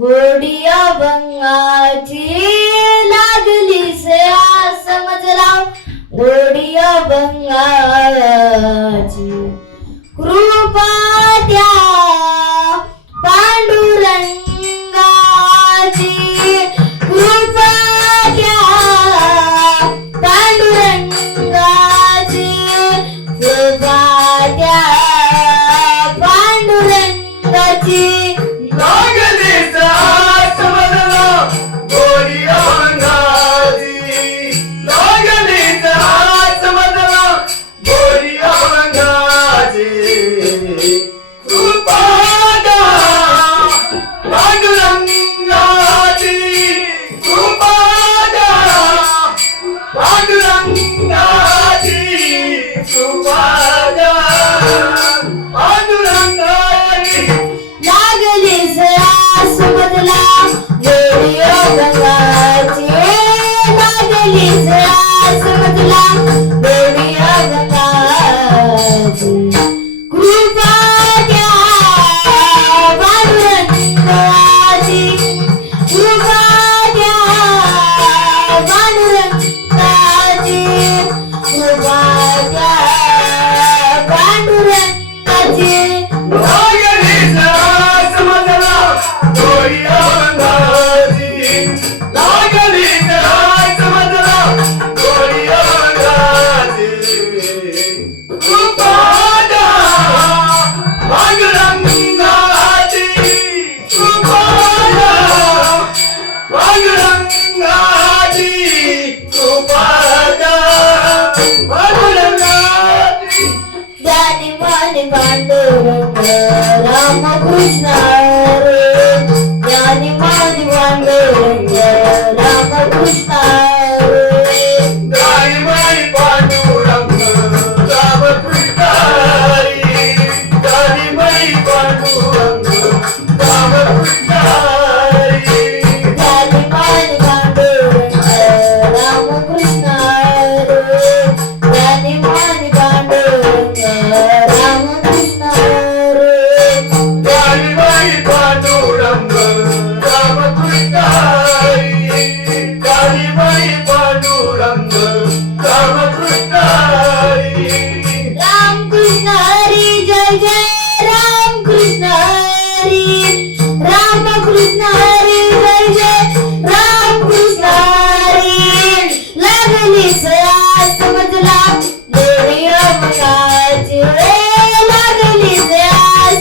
गोडी अभंगाची लागली से समजला, गोडी अभंगाची कृपा त्या पांडुरंगाची, कृपा त्या पांडुरंगाची, कृपा त्या पांडुरंगाची लागली समजला गोडी अभंगाची, लागली समजला गोडी अभंगाची कृपा त्या पांडुरंगाची, कृपा त्या पांडुरंगाची, कृपा त्या पांडुरंगाची लागली समजला गोडी अभंगाची, लागली समजला गोडी अभंगाची कृपा त्या पांडुरंगाची, कृपा त्या पांडुरंगाची, कृपा त्या पांडुरंगाची लागली समजला गोडी अभंगाची, लागली समजला गोडी अभंगाची कृपा त्या पांडुरंगाची, कृपा त्या पांडुरंगाची, कृपा त्या पांडुरंगाची ज्ञानी मानी पांडुरंग रामकृष्ण रे, ज्ञानी मानी पांडुरंग रामकृष्ण रे, गाई माई पांडुरंग रामकृष्ण हरी, गाई माई पांडुरंग रामकृष्ण हरी, ज्ञानी मानी पांडुरंग रामकृष्ण रे, ज्ञानी मानी पांडुरंग रामकृष्ण रे, गाई माई पांडुरंग रामकृष्ण हरी, गाई माई पांडुरंग रामकृष्ण हरी. रामकृष्ण हरी जय जय रामकृष्ण हरी, रामकृष्ण हरी जय जय रामकृष्ण हरी लागली समजला गोडी अभंगाची, लागली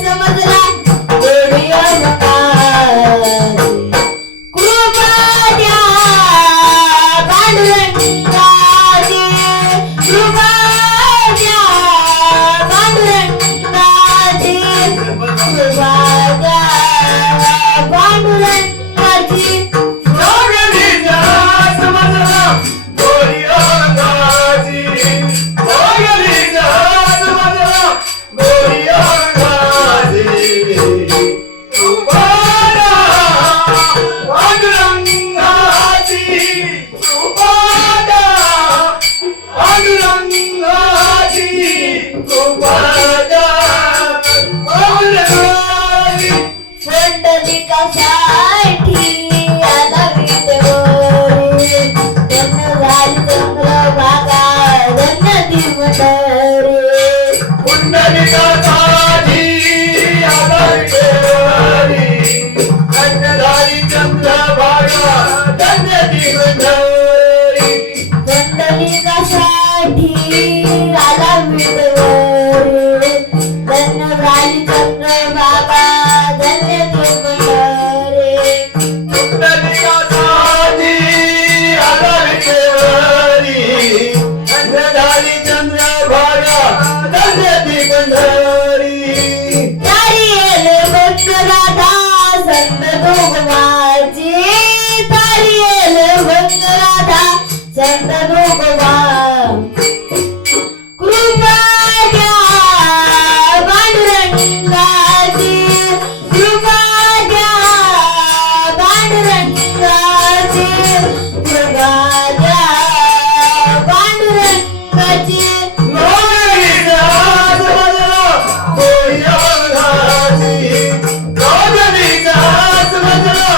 समजला गोडी अभंगाची कृपा त्या पांडुरंगाची, कृपा त्या पांडुरंगाची, कृपा त्या पांडुरंगाची लागली समजला गोडी अभंगाची, लागली समजला गोडी अभंगाची कृपा त्या पांडुरंगाची, कृपा त्या पांडुरंगाची, कृपा त्या पांडुरंगाची पुंडलिकासाठी आला विटेवरी, धन्य झाली चंद्रभागा धन्य दिवटरे, पुंडलिकासाठी आला विटेवरी, धन्यधारी चंद्रभागा धन्य दिवटरी, पुंडलिकासाठी आला विटेवरी, धन्य झाली चंद्रभागा धन्य दिवटरे, पुंडलिकासाठी आला विटेवरी, धन्यधारी चंद्रभागा धन्य दिवटरी. तारियल भक्तराधा संत दोघवाची, तारियल भक्तराधा संत दोघवा कृपा त्या पांडुरंगाची, कृपा त्या पांडुरंगाची, कृपा त्या पांडुरंगाची लागली समजला गोडी अभंगाची, लागली समजला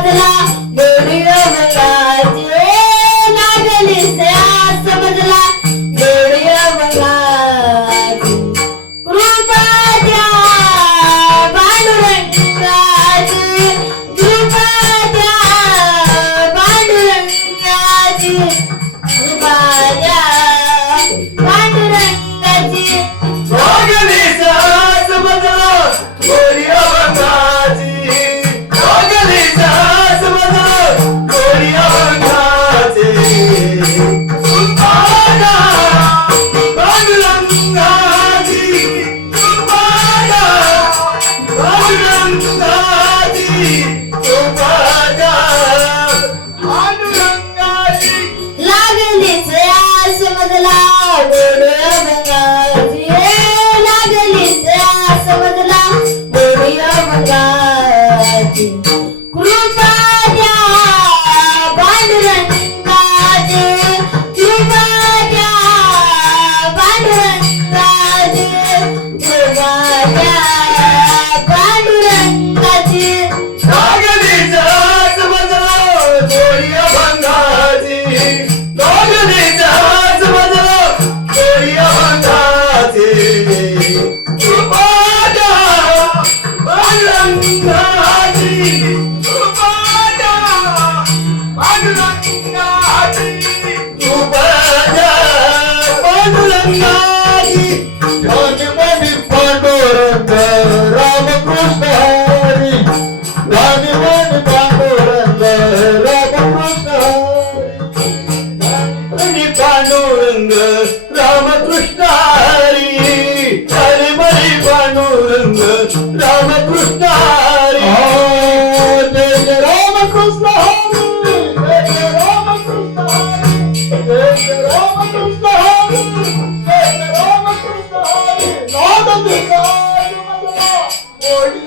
समजला गोडी अभंगाची लागली श्यास समजला गोडी अभंगाची कृपा द्या पांडुरंगाची कृपा द्या पांडुरंगाची कृपा द्या पांडुरंगाची लागली श्यास समजला गोडी अभंगाची लागली श्यास समजला गोडी अभंगाची कृपा द्या पांडुरंगाची कृपा द्या पांडुरंगाची कृपा द्या पांडुरंगाची लागलीच आस मधला गोडी अभंगाची लागलीच आस मधला गोडी अभंगाची कृपा द्या पांडुरंगाची कृपा द्या पांडुरंगाची कृपा द्या पांडुरंगाची लागली श्यास समजला गोडी अभंगाची लागली श्यास समजला गोडी अभंगाची कृपा द्या पांडुरंगाची कृपा द्या पांडुरंगाची कृपा द्या पांडुरंगाची ध्यानी पांडुरंग रामकृष्ण हरी ध्यानी पांडुरंग रामकृष्ण हरी पांडुरंग रामकृष्ण हरी हरी मरी पांडुरंग रामकृष्ण हरी जय जय रामकृष्ण हरी जय जय रामकृष्ण हरी जय जय रामकृष्ण हरी जय जय रामकृष्ण हरी नाद दिसाय मला गोडी